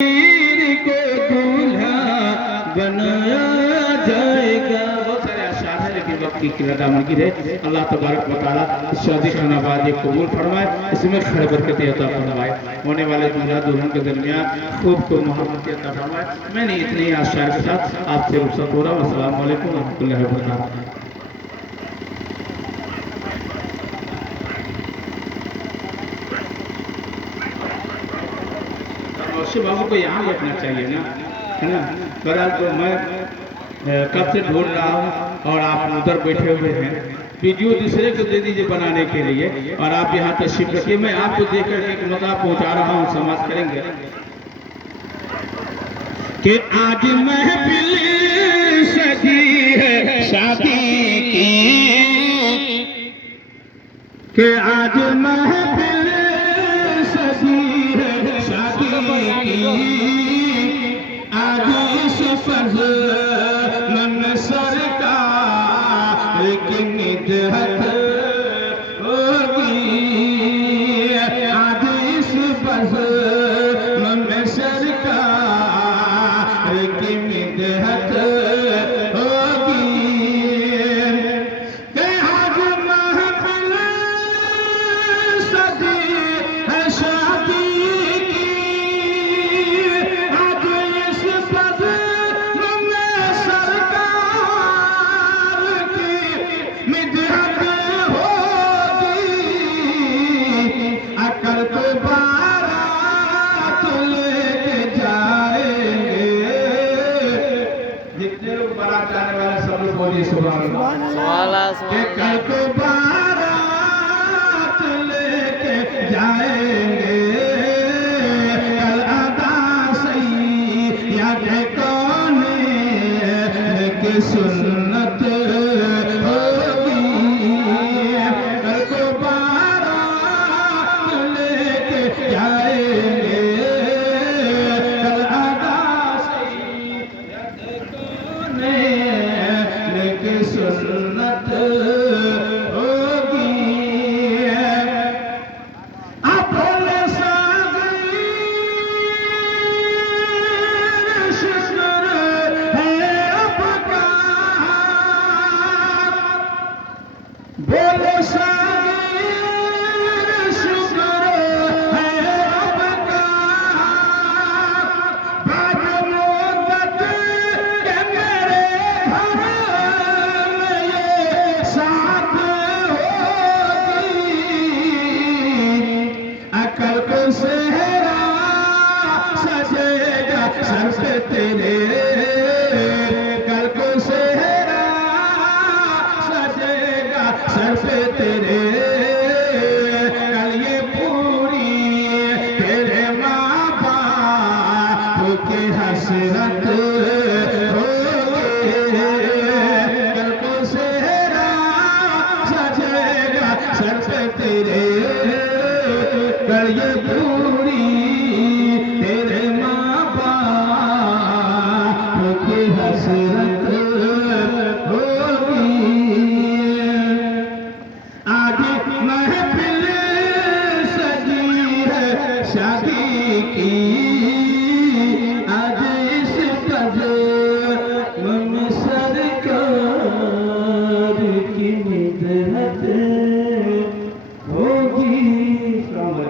को दूल्हा बनाया जाएगा। बहुत सारे आशार है लेकिन वक्त की किरत आमद है। अल्लाह तबारक व तआला इस शादी खानाबादी कबूल फरमाए, इसमें खैर बरकत अता फरमाए, होने वाले दूल्हा दुल्हन के दरमियान खूब को मोहब्बत अता फरमाए। मैंने इतने ही आशार के साथ आपसे रुखसत हो रहा हूँ। अस्सलाम वालेकुम व रहमतुल्लाहि व बरकातहू। बाबू को यहाँ बैठना चाहिए ना, है ना। बहरहाल तो मैं कब से ढूंढ रहा हूँ और आप उधर बैठे हुए हैं। वीडियो दूसरे को दे दीजिए बनाने के लिए और आप यहाँ तशरीफ रखिए। मैं आपको देखकर एक मता पहुँचा रहा हूँ, समाज करेंगे कि आज महफिल सजी है शादी की, कि आज महफिल सजी है शादी की, आज इस फज़्ल सरकार की निदहत होगी, आज इस फज़्ल सरकार की निदहत होगी। कि आज महफिल सजी है शादी की, आज इस फज़्ल सरकार की निदहत होगी। अकल को बारात लेके जाएंगे। जितने लोग बारात जाने वाले सब लोग बोलिए सुभान अल्लाह। कि कल को बारात लेके जाएंगे, कल अदा सही याद कौन की सुन्नत होगी। कल को बारात लेके जाएंगे, कल अदा सही याद कौन की सुन्नत होगी। अपने सागीर शुक्र है आपका, बोलो सागीर शुक्र है आपका। बाद मुद्दत के मेरे घर में ये साथ होगी। अकल को सेहरा सजेगा सर पे तेरे, कल को सेहरा सजेगा सर पे तेरे। कल ये पूरी तेरे माँ बाप की हसरत होगी। कल को सेहरा सजेगा सर पे तेरे, कल ये पूरी तेरे माँ बाप की हसरत होगी। आज महफिल सजी है शादी की,